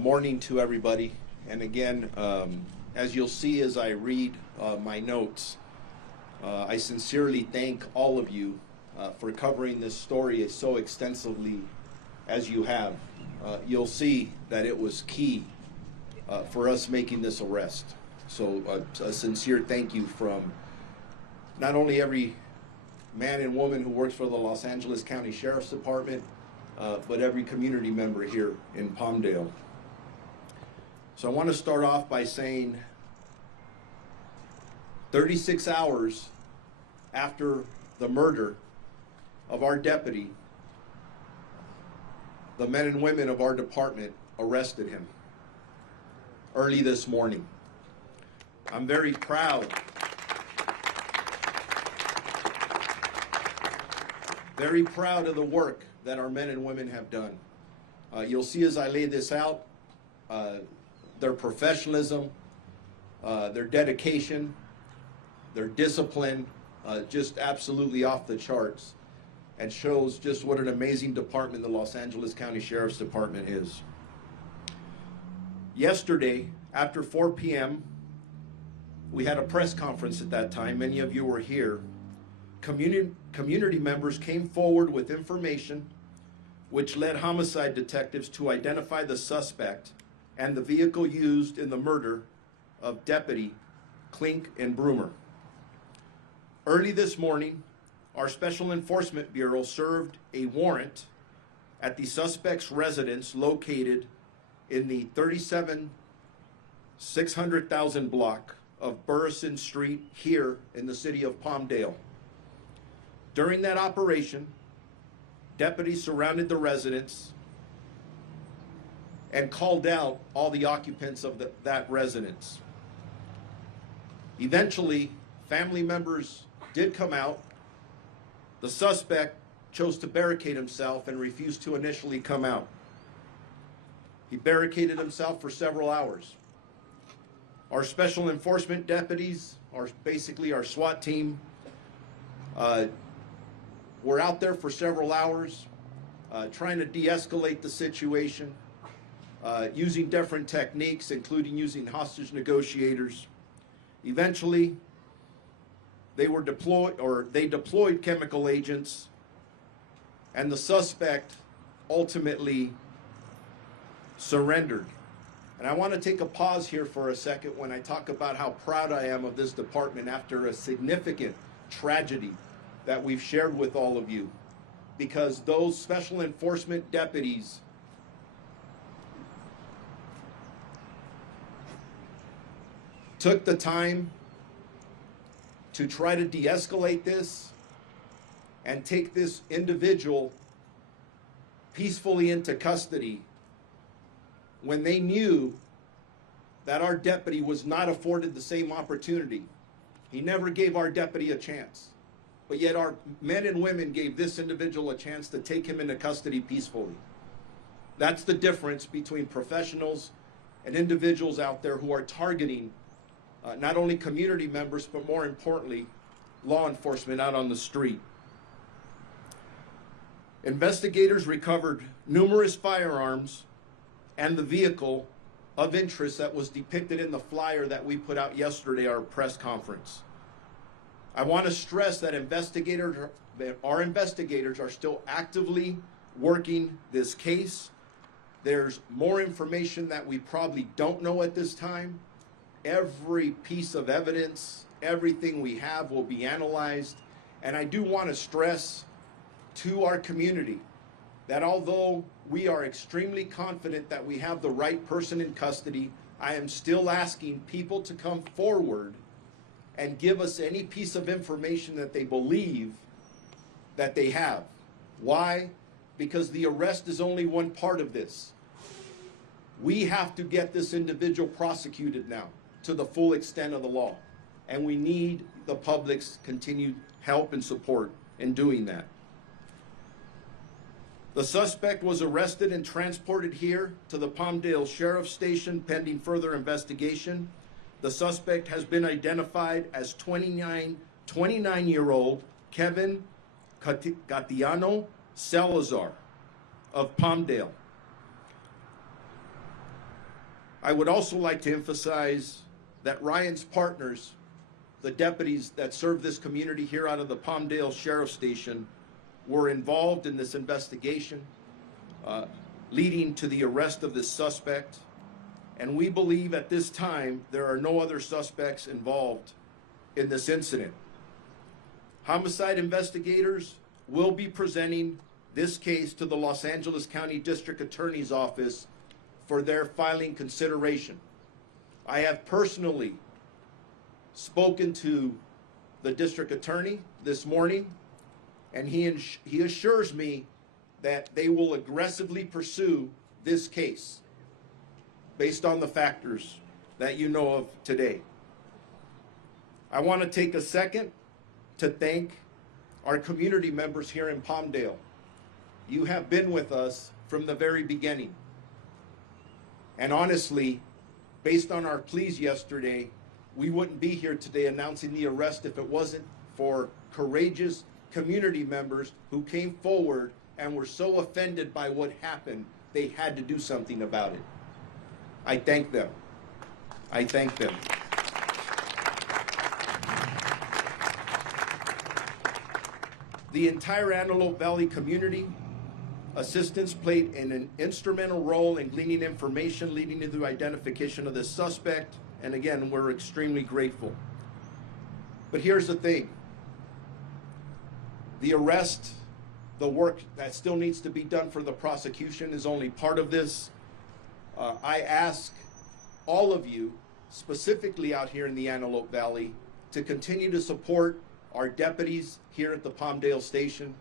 Morning to everybody. And again, as you'll see as I read my notes, I sincerely thank all of you for covering this story so extensively as you have. You'll see that it was key for us making this arrest. So a sincere thank you from not only every man and woman who works for the Los Angeles County Sheriff's Department, but every community member here in Palmdale. So I want to start off by saying 36 hours after the murder of our deputy, the men and women of our department arrested him early this morning. I'm very proud. Very proud of the work that our men and women have done. You'll see as I lay this out, their professionalism, their dedication, their discipline, just absolutely off the charts, and shows just what an amazing department the Los Angeles County Sheriff's Department is. Yesterday, after 4 p.m., we had a press conference at that time. Many of you were here. Community members came forward with information which led homicide detectives to identify the suspect and the vehicle used in the murder of Deputy Clinkunbroomer. Early this morning, our Special Enforcement Bureau served a warrant at the suspect's residence located in the 37,600,000 block of Burrison Street here in the city of Palmdale. During that operation, deputies surrounded the residence and called out all the occupants of that residence. Eventually, family members did come out. The suspect chose to barricade himself and refused to initially come out. He barricaded himself for several hours. Our special enforcement deputies, basically our SWAT team, were out there for several hours trying to de-escalate the situation, using different techniques, including using hostage negotiators. Eventually, they deployed chemical agents, and the suspect ultimately surrendered. And I want to take a pause here for a second when I talk about how proud I am of this department after a significant tragedy that we've shared with all of you, because those special enforcement deputies took the time to try to de-escalate this and take this individual peacefully into custody when they knew that our deputy was not afforded the same opportunity. He never gave our deputy a chance, but yet our men and women gave this individual a chance to take him into custody peacefully. That's the difference between professionals and individuals out there who are targeting not only community members, but more importantly, law enforcement out on the street. Investigators recovered numerous firearms and the vehicle of interest that was depicted in the flyer that we put out yesterday at our press conference. I want to stress that our investigators are still actively working this case. There's more information that we probably don't know at this time. Every piece of evidence, everything we have will be analyzed. And I do want to stress to our community that although we are extremely confident that we have the right person in custody, I am still asking people to come forward and give us any piece of information that they believe that they have. Why? Because the arrest is only one part of this. We have to get this individual prosecuted now to the full extent of the law. And we need the public's continued help and support in doing that. The suspect was arrested and transported here to the Palmdale Sheriff's Station pending further investigation. The suspect has been identified as 29-year-old Kevin Gatiano Salazar of Palmdale. I would also like to emphasize that Ryan's partners, the deputies that serve this community here out of the Palmdale Sheriff Station, were involved in this investigation, leading to the arrest of this suspect. And we believe at this time there are no other suspects involved in this incident. Homicide investigators will be presenting this case to the Los Angeles County District Attorney's Office for their filing consideration. I have personally spoken to the district attorney this morning, and he assures me that they will aggressively pursue this case based on the factors that you know of today. I want to take a second to thank our community members here in Palmdale. You have been with us from the very beginning. And honestly, based on our pleas yesterday, we wouldn't be here today announcing the arrest if it wasn't for courageous community members who came forward and were so offended by what happened, they had to do something about it. I thank them. I thank them. The entire Antelope Valley community assistance played an instrumental role in gleaning information leading to the identification of this suspect, and again, we're extremely grateful. But here's the thing. The arrest, the work that still needs to be done for the prosecution is only part of this. I ask all of you, specifically out here in the Antelope Valley, to continue to support our deputies here at the Palmdale Station,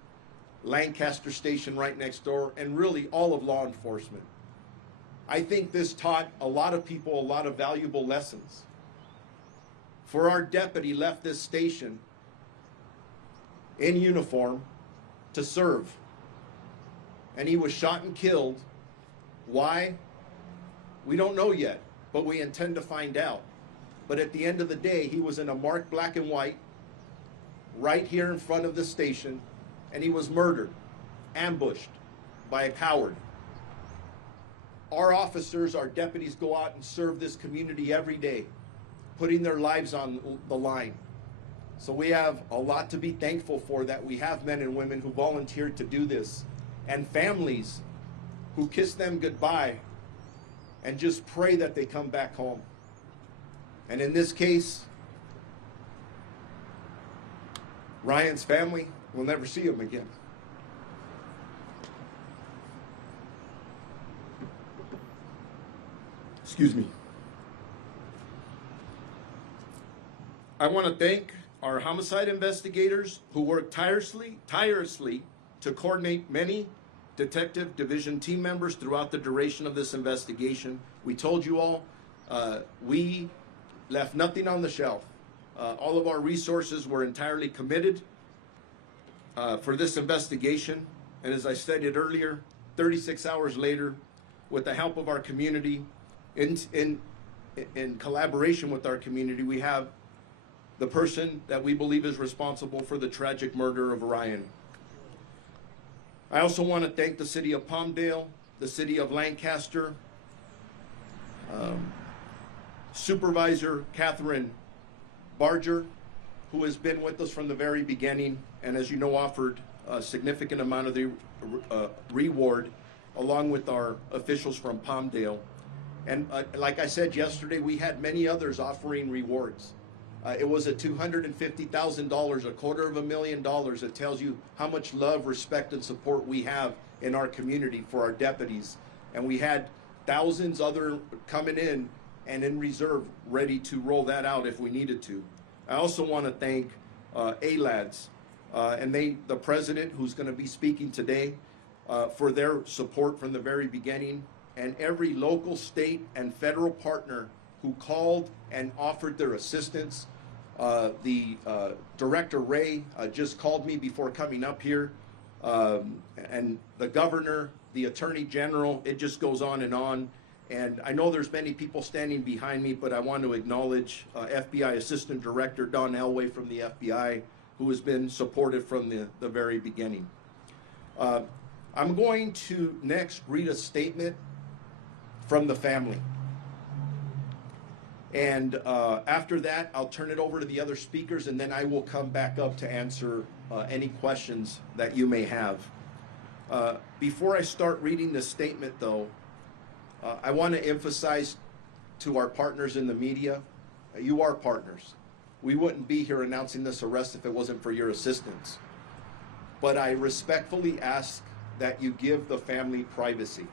Lancaster Station right next door, and really all of law enforcement. I think this taught a lot of people a lot of valuable lessons. For our deputy left this station in uniform to serve, and he was shot and killed. Why? We don't know yet, but we intend to find out. But at the end of the day, he was in a marked black and white right here in front of the station, and he was murdered, ambushed by a coward. Our officers, our deputies, go out and serve this community every day, putting their lives on the line. So we have a lot to be thankful for, that we have men and women who volunteered to do this, and families who kiss them goodbye and just pray that they come back home. And in this case, Ryan's family will never see him again. Excuse me. I want to thank our homicide investigators who worked tirelessly to coordinate many detective division team members throughout the duration of this investigation. We told you all, we left nothing on the shelf. All of our resources were entirely committed for this investigation. And as I stated earlier, 36 hours later, with the help of our community, in collaboration with our community, we have the person that we believe is responsible for the tragic murder of Ryan. I also want to thank the city of Palmdale, the city of Lancaster, Supervisor Catherine Barger, who has been with us from the very beginning, and as you know, offered a significant amount of the reward, along with our officials from Palmdale. And like I said yesterday, we had many others offering rewards. It was a $250,000, $250,000. It tells you how much love, respect, and support we have in our community for our deputies. And we had thousands other coming in and in reserve, ready to roll that out if we needed to. I also want to thank ALADS and the president, who's going to be speaking today, for their support from the very beginning, and every local, state, and federal partner who called and offered their assistance. The Director Ray just called me before coming up here, and the governor, the Attorney General, it just goes on. And I know there's many people standing behind me, but I want to acknowledge FBI Assistant Director Don Elway from the FBI, who has been supportive from the very beginning. I'm going to next read a statement from the family. And after that, I'll turn it over to the other speakers, and then I will come back up to answer any questions that you may have. Before I start reading the statement, though, I want to emphasize to our partners in the media, you are partners. We wouldn't be here announcing this arrest if it wasn't for your assistance. But I respectfully ask that you give the family privacy.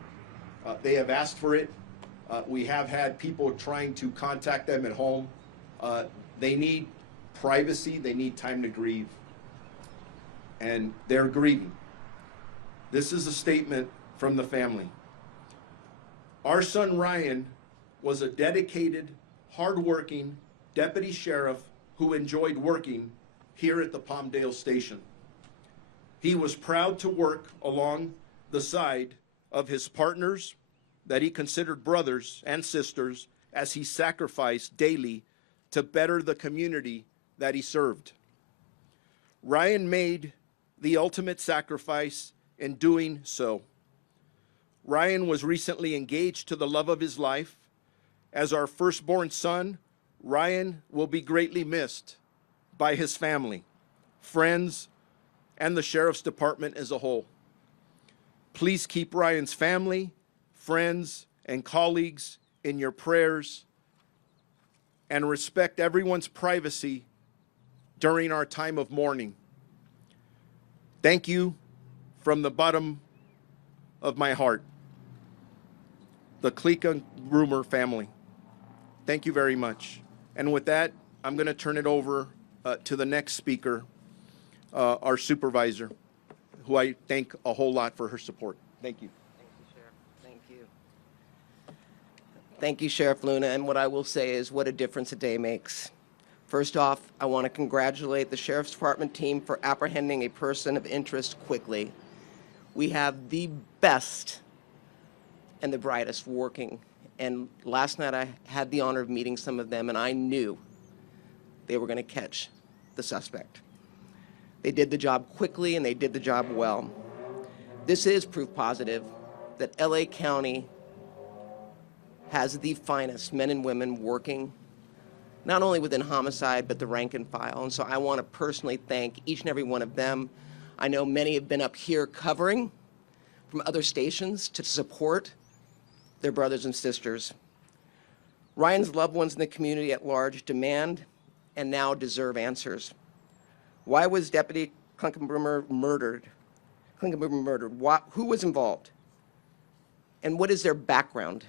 They have asked for it. We have had people trying to contact them at home. They need privacy. They need time to grieve. And they're grieving. This is a statement from the family. Our son Ryan was a dedicated, hardworking deputy sheriff who enjoyed working here at the Palmdale station. He was proud to work along the side of his partners that he considered brothers and sisters as he sacrificed daily to better the community that he served. Ryan made the ultimate sacrifice in doing so. Ryan was recently engaged to the love of his life. As our firstborn son, Ryan will be greatly missed by his family, friends, and the Sheriff's Department as a whole. Please keep Ryan's family, friends, and colleagues in your prayers and respect everyone's privacy during our time of mourning. Thank you from the bottom of my heart. The Clinkunbroomer family. Thank you very much. And with that, I'm going to turn it over to the next speaker, our supervisor, who I thank a whole lot for her support. Thank you. Thank you, Sheriff. Thank you. Thank you, Sheriff Luna. And what I will say is what a difference a day makes. First off, I want to congratulate the Sheriff's Department team for apprehending a person of interest quickly. We have the best and the brightest working. And last night I had the honor of meeting some of them, and I knew they were going to catch the suspect. They did the job quickly, and they did the job well. This is proof positive that LA County has the finest men and women working, not only within homicide, but the rank and file. And so I want to personally thank each and every one of them. I know many have been up here covering from other stations to support their brothers and sisters. Ryan's loved ones in the community at large demand and now deserve answers. Why was Deputy Clinkunbroomer murdered? Who was involved? And what is their background?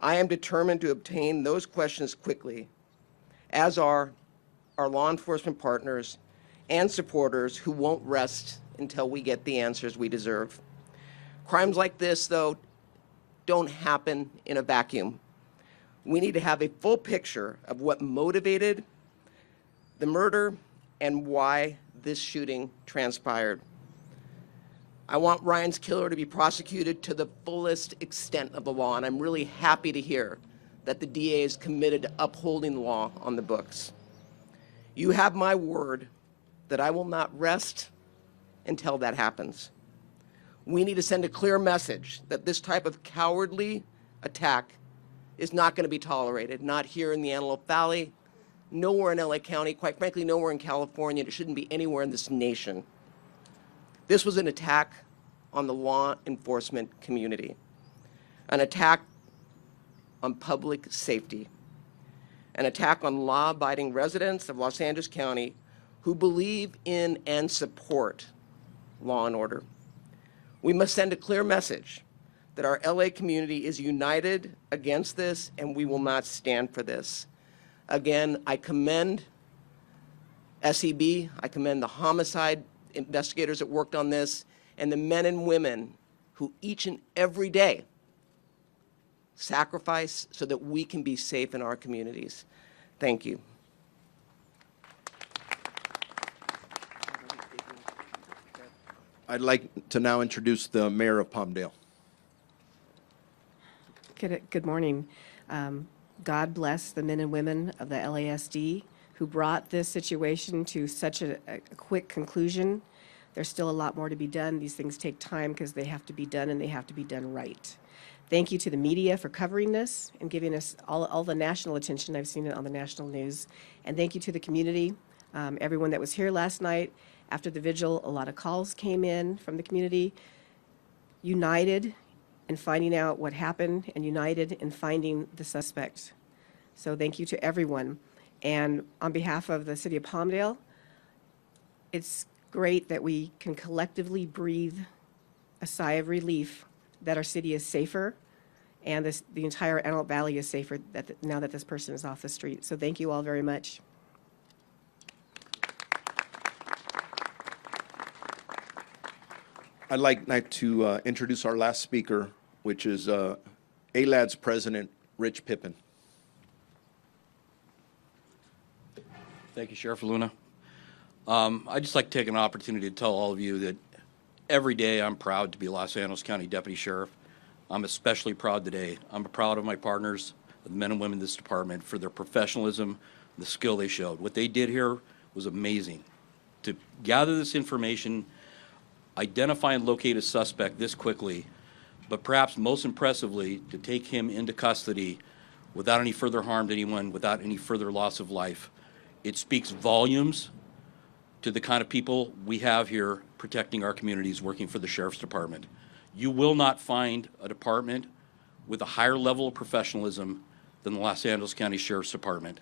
I am determined to obtain those questions quickly, as are our law enforcement partners and supporters who won't rest until we get the answers we deserve. Crimes like this, though, don't happen in a vacuum. We need to have a full picture of what motivated the murder and why this shooting transpired. I want Ryan's killer to be prosecuted to the fullest extent of the law, and I'm really happy to hear that the DA is committed to upholding the law on the books. You have my word that I will not rest until that happens. We need to send a clear message that this type of cowardly attack is not going to be tolerated, not here in the Antelope Valley, nowhere in LA County, quite frankly, nowhere in California. It shouldn't be anywhere in this nation. This was an attack on the law enforcement community, an attack on public safety, an attack on law-abiding residents of Los Angeles County who believe in and support law and order. We must send a clear message that our LA community is united against this, and we will not stand for this. Again, I commend SEB, I commend the homicide investigators that worked on this, and the men and women who each and every day sacrifice so that we can be safe in our communities. Thank you. I'd like to now introduce the mayor of Palmdale. Good morning. God bless the men and women of the LASD who brought this situation to such a quick conclusion. There's still a lot more to be done. These things take time because they have to be done, and they have to be done right. Thank you to the media for covering this and giving us all the national attention. I've seen it on the national news. And thank you to the community, everyone that was here last night. After the vigil, a lot of calls came in from the community, united in finding out what happened and united in finding the suspect. So thank you to everyone. And on behalf of the City of Palmdale, it's great that we can collectively breathe a sigh of relief that our city is safer and the entire Antelope Valley is safer now that this person is off the street. So thank you all very much. I'd like now to introduce our last speaker, which is ALAD's president, Rich Pippin. Thank you, Sheriff Luna. I'd just like to take an opportunity to tell all of you that every day I'm proud to be Los Angeles County Deputy Sheriff. I'm especially proud today. I'm proud of my partners, the men and women in this department, for their professionalism, the skill they showed. What they did here was amazing. To gather this information, identify and locate a suspect this quickly, but perhaps most impressively, to take him into custody without any further harm to anyone, without any further loss of life. It speaks volumes to the kind of people we have here protecting our communities, working for the Sheriff's Department. You will not find a department with a higher level of professionalism than the Los Angeles County Sheriff's Department.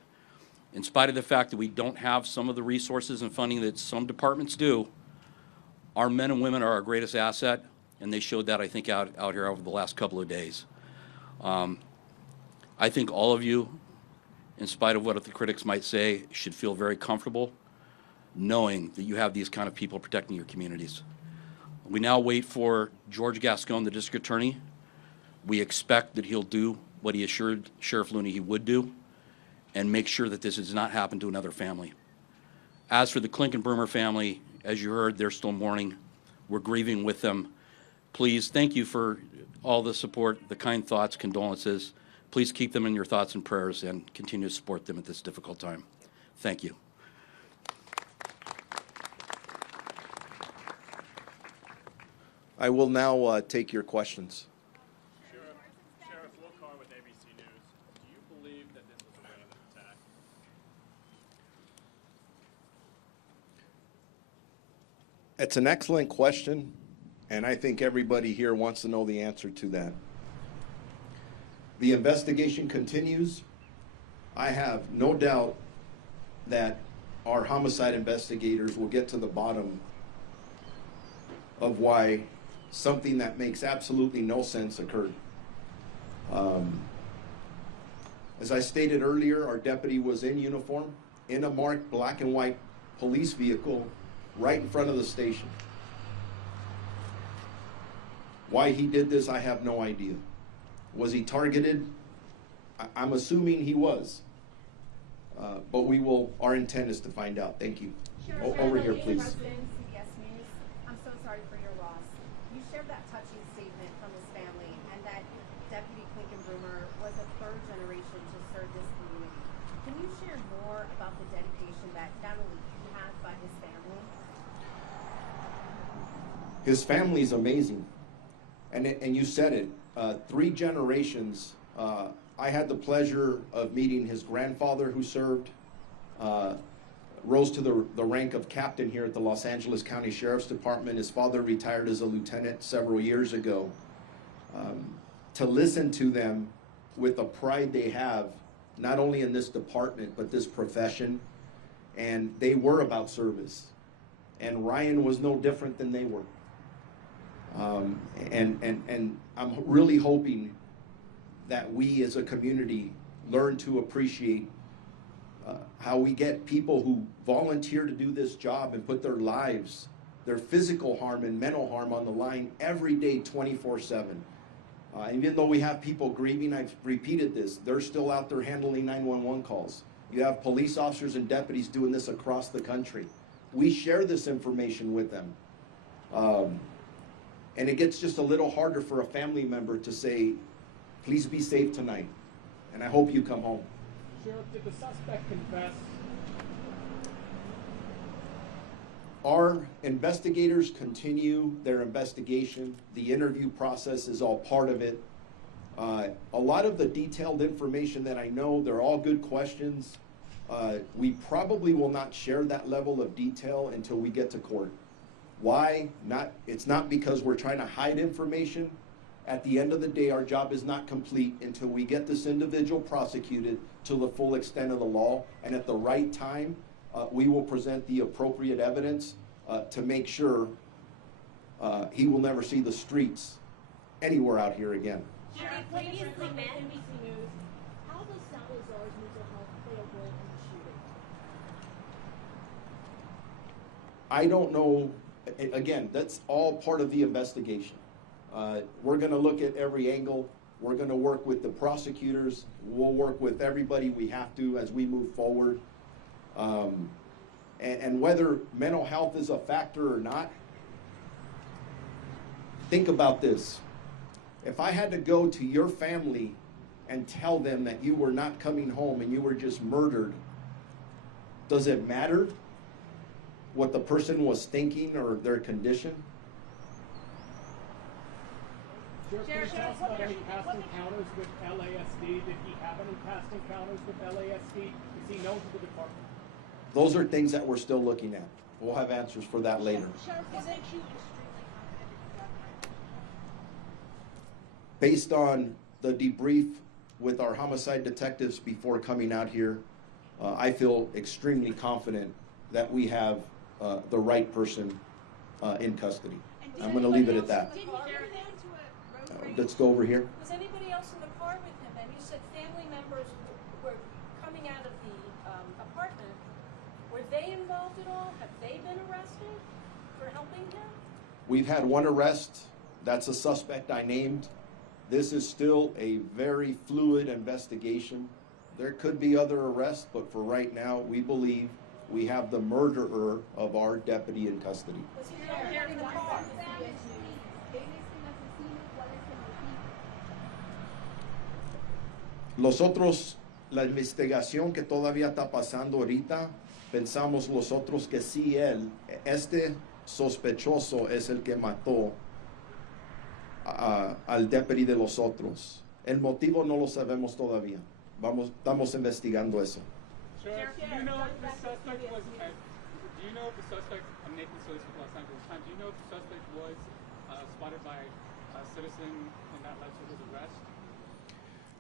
In spite of the fact that we don't have some of the resources and funding that some departments do, our men and women are our greatest asset, and they showed that, I think, out here over the last couple of days. I think all of you, in spite of what the critics might say, should feel very comfortable knowing that you have these kind of people protecting your communities. We now wait for George Gascon, the district attorney. We expect that he'll do what he assured Sheriff Looney he would do and make sure that this does not happen to another family. As for the Clinkunbroomer family, as you heard, they're still mourning. We're grieving with them. Please, thank you for all the support, the kind thoughts, condolences. Please keep them in your thoughts and prayers and continue to support them at this difficult time. Thank you. I will now take your questions. Sheriff Will Carr with ABC News. Do you believe that this was a random attack? It's an excellent question, and I think everybody here wants to know the answer to that. The investigation continues. I have no doubt that our homicide investigators will get to the bottom of why something that makes absolutely no sense occurred. As I stated earlier, our deputy was in uniform, in a marked black and white police vehicle right in front of the station. Why he did this, I have no idea. Was he targeted? I'm assuming he was. But our intent is to find out. Thank you. Over here, please. CBS News. I'm so sorry for your loss. You shared that touching statement from his family and that Deputy Clinkunbroomer was a third generation to serve this community. Can you share more about the dedication that not only you have, but his family? His family's amazing. And you said it, 3 generations. I had the pleasure of meeting his grandfather who served, rose to the rank of captain here at the Los Angeles County Sheriff's Department. His father retired as a lieutenant several years ago. To listen to them with the pride they have, not only in this department, but this profession, and they were about service. And Ryan was no different than they were. And I'm really hoping that we as a community learn to appreciate how we get people who volunteer to do this job and put their lives, their physical harm and mental harm on the line every day, 24/7. Even though we have people grieving, I've repeated this, they're still out there handling 911 calls. You have police officers and deputies doing this across the country. We share this information with them. And it gets just a little harder for a family member to say, please be safe tonight, and I hope you come home. Sheriff, did the suspect confess? Our investigators continue their investigation. The interview process is all part of it. A lot of the detailed information that I know, they're all good questions. We probably will not share that level of detail until we get to court. Why? It's not because we're trying to hide information. At the end of the day, our job is not complete until we get this individual prosecuted to the full extent of the law. And at the right time, we will present the appropriate evidence to make sure he will never see the streets anywhere out here again. Sheriff, previously with NBC News, how does Salazar's mental health play a role in the shooting? I don't know. Again, that's all part of the investigation. We're going to look at every angle. We're going to work with the prosecutors. We'll work with everybody we have to as we move forward. And whether mental health is a factor or not, think about this. If I had to go to your family and tell them that you were not coming home and you were just murdered, does it matter what the person was thinking or their condition? Sheriff, can you tell us about any past encounters with LASD? Did he have any past encounters with LASD? Is he known to the department? Those are things that we're still looking at. We'll have answers for that later. Sheriff, what makes you extremely confident in your judgment? Based on the debrief with our homicide detectives before coming out here, I feel extremely confident that we have the right person in custody. I'm going to leave it at that. Let's go over here. Was anybody else in the car with him? And you said family members were coming out of the apartment. Were they involved at all? Have they been arrested for helping him? We've had one arrest. That's a suspect I named. This is still a very fluid investigation. There could be other arrests, but for right now, we believe we have the murderer of our deputy in custody. Was he there in the car? Los otros, la investigación que todavía está pasando ahorita, pensamos los otros que sí este sospechoso es el que mató al deputy de los otros. El motivo no lo sabemos todavía. Estamos investigando eso. Sheriff, do you know if the suspect was? Do you know if the suspect? I'm Nathan Solis with Los Angeles Times. Do you know if the suspect was spotted by a citizen and that led to his arrest?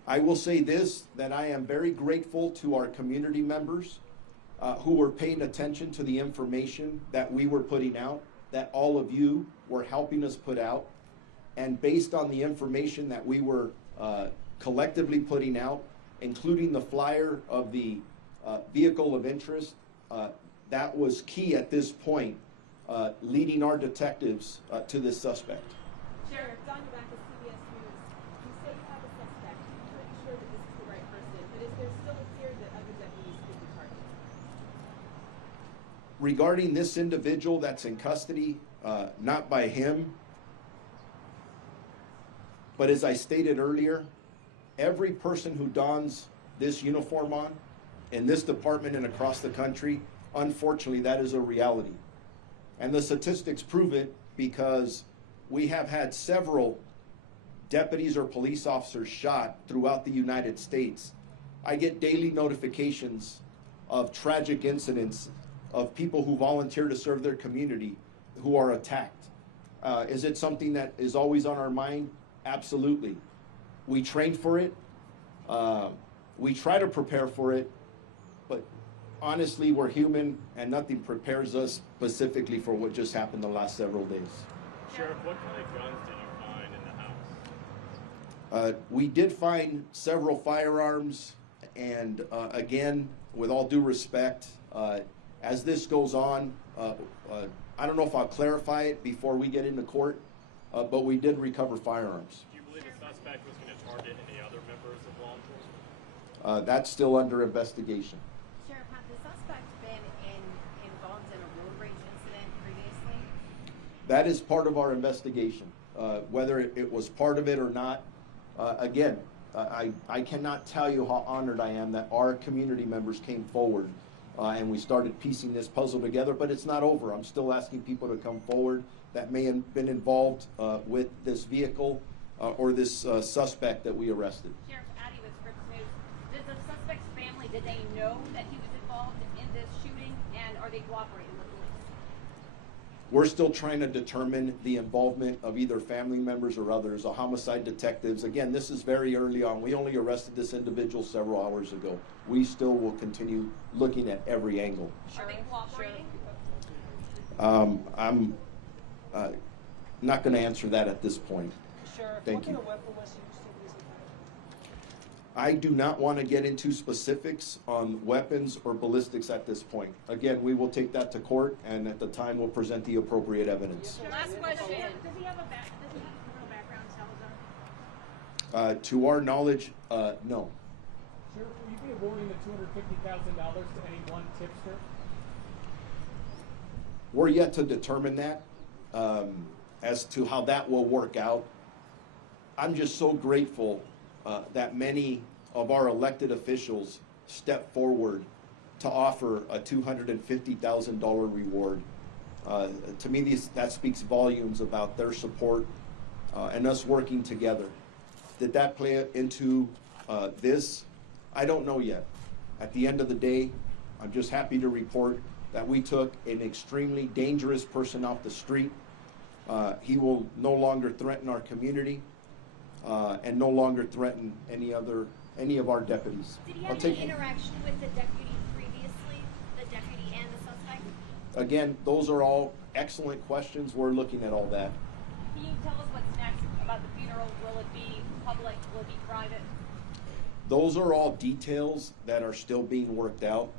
I will say this, that I am very grateful to our community members who were paying attention to the information that we were putting out, that all of you were helping us put out. And based on the information that we were collectively putting out, including the flyer of the vehicle of interest, that was key at this point, leading our detectives to this suspect. Sheriff, Don back with CBS News. You say you have a suspect. You're pretty sure that this is the right person, but is there still a fear that other deputies could be targeted? Regarding this individual that's in custody, not by him, but as I stated earlier, every person who dons this uniform on in this department and across the country, unfortunately, that is a reality. And the statistics prove it because we have had several deputies or police officers shot throughout the United States. I get daily notifications of tragic incidents of people who volunteer to serve their community who are attacked. Is it something that is always on our mind? Absolutely. We train for it. We try to prepare for it, but honestly, we're human and nothing prepares us specifically for what just happened the last several days. Sheriff, what kind of guns did you find in the house? We did find several firearms, and again, with all due respect, as this goes on, I don't know if I'll clarify it before we get into court, but we did recover firearms. Do you believe the suspect was going to target any other members of law enforcement? That's still under investigation. Sheriff, have the suspect been involved in a road rage incident previously? That is part of our investigation. Whether it was part of it or not, again, I cannot tell you how honored I am that our community members came forward and we started piecing this puzzle together, but it's not over. I'm still asking people to come forward that may have been involved with this vehicle or this suspect that we arrested. Sheriff Addy with Forbes News. Did the suspect's family, did they know that he was involved in this shooting, and are they cooperating with police? We're still trying to determine the involvement of either family members or others, the homicide detectives. Again, this is very early on. We only arrested this individual several hours ago. We still will continue looking at every angle. Are they cooperating? I'm not going to answer that at this point. Sheriff, Thank what kind you. of weapon was used in this attack? I do not want to get into specifics on weapons or ballistics at this point. Again, we will take that to court, and at the time we'll present the appropriate evidence. Last question. Does he have a criminal background, Salazar? To our knowledge, no. Sheriff, will you be awarding the $250,000 to any one tipster? We're yet to determine that as to how that will work out. I'm just so grateful that many of our elected officials step forward to offer a $250,000 reward. To me, that speaks volumes about their support and us working together. Did that play into this? I don't know yet. At the end of the day, I'm just happy to report that we took an extremely dangerous person off the street. He will no longer threaten our community and no longer threaten any of our deputies. Did he have any interaction with the deputy previously, the deputy and the suspect? Again, those are all excellent questions. We're looking at all that. Can you tell us what's next about the funeral? Will it be public? Will it be private? Those are all details that are still being worked out.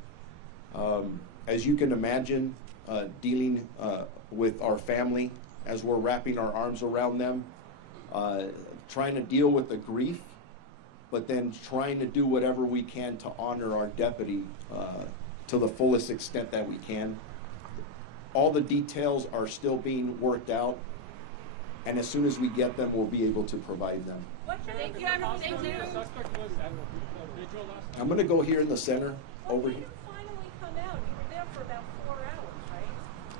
As you can imagine, dealing with our family as we're wrapping our arms around them, trying to deal with the grief, but then trying to do whatever we can to honor our deputy to the fullest extent that we can. All the details are still being worked out, and as soon as we get them, we'll be able to provide them. Thank you. Thank you. The suspect was at the vigil last night. I'm going to go here in the center, over What made here. him finally come out? You were there for about 4 hours, right?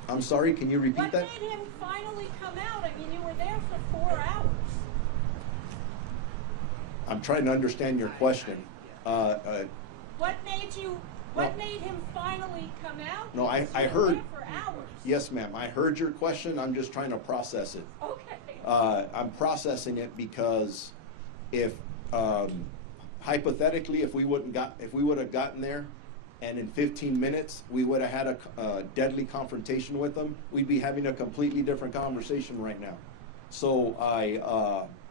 I'm sorry, can you repeat What that? made him finally come out? I mean, you were there for 4 hours. I'm trying to understand your question. What made him finally come out? No, I Because you were heard. there for hours. Yes, ma'am. I heard your question. I'm just trying to process it. Okay. I'm processing it because if hypothetically, if we would have gotten there, and in 15 minutes we would have had a deadly confrontation with them, we'd be having a completely different conversation right now. So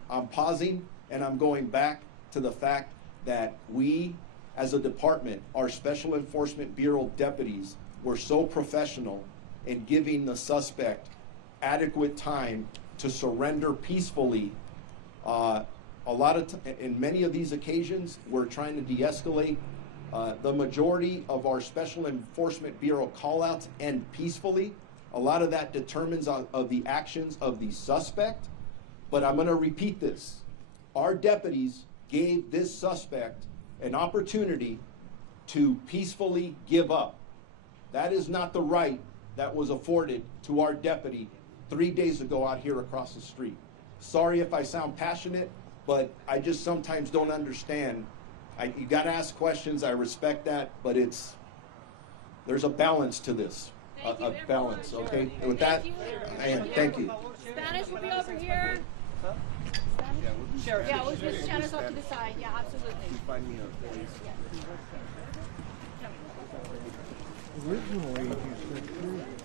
I'm pausing and I'm going back to the fact that we, as a department, our Special Enforcement Bureau deputies, were so professional in giving the suspect adequate time to surrender peacefully. In many of these occasions, we're trying to de-escalate. The majority of our Special Enforcement Bureau callouts end peacefully. A lot of that determines of the actions of the suspect. But I'm going to repeat this. Our deputies gave this suspect an opportunity to peacefully give up. That is not the right that was afforded to our deputy 3 days ago out here across the street. Sorry if I sound passionate, but I just sometimes don't understand. You got to ask questions. I respect that, but there's a balance to this. A balance, okay? With that, and thank you. Spanish will be over here. Yeah, we'll just Spanish off to the side. Yeah, absolutely. Find me a place. Originally, he said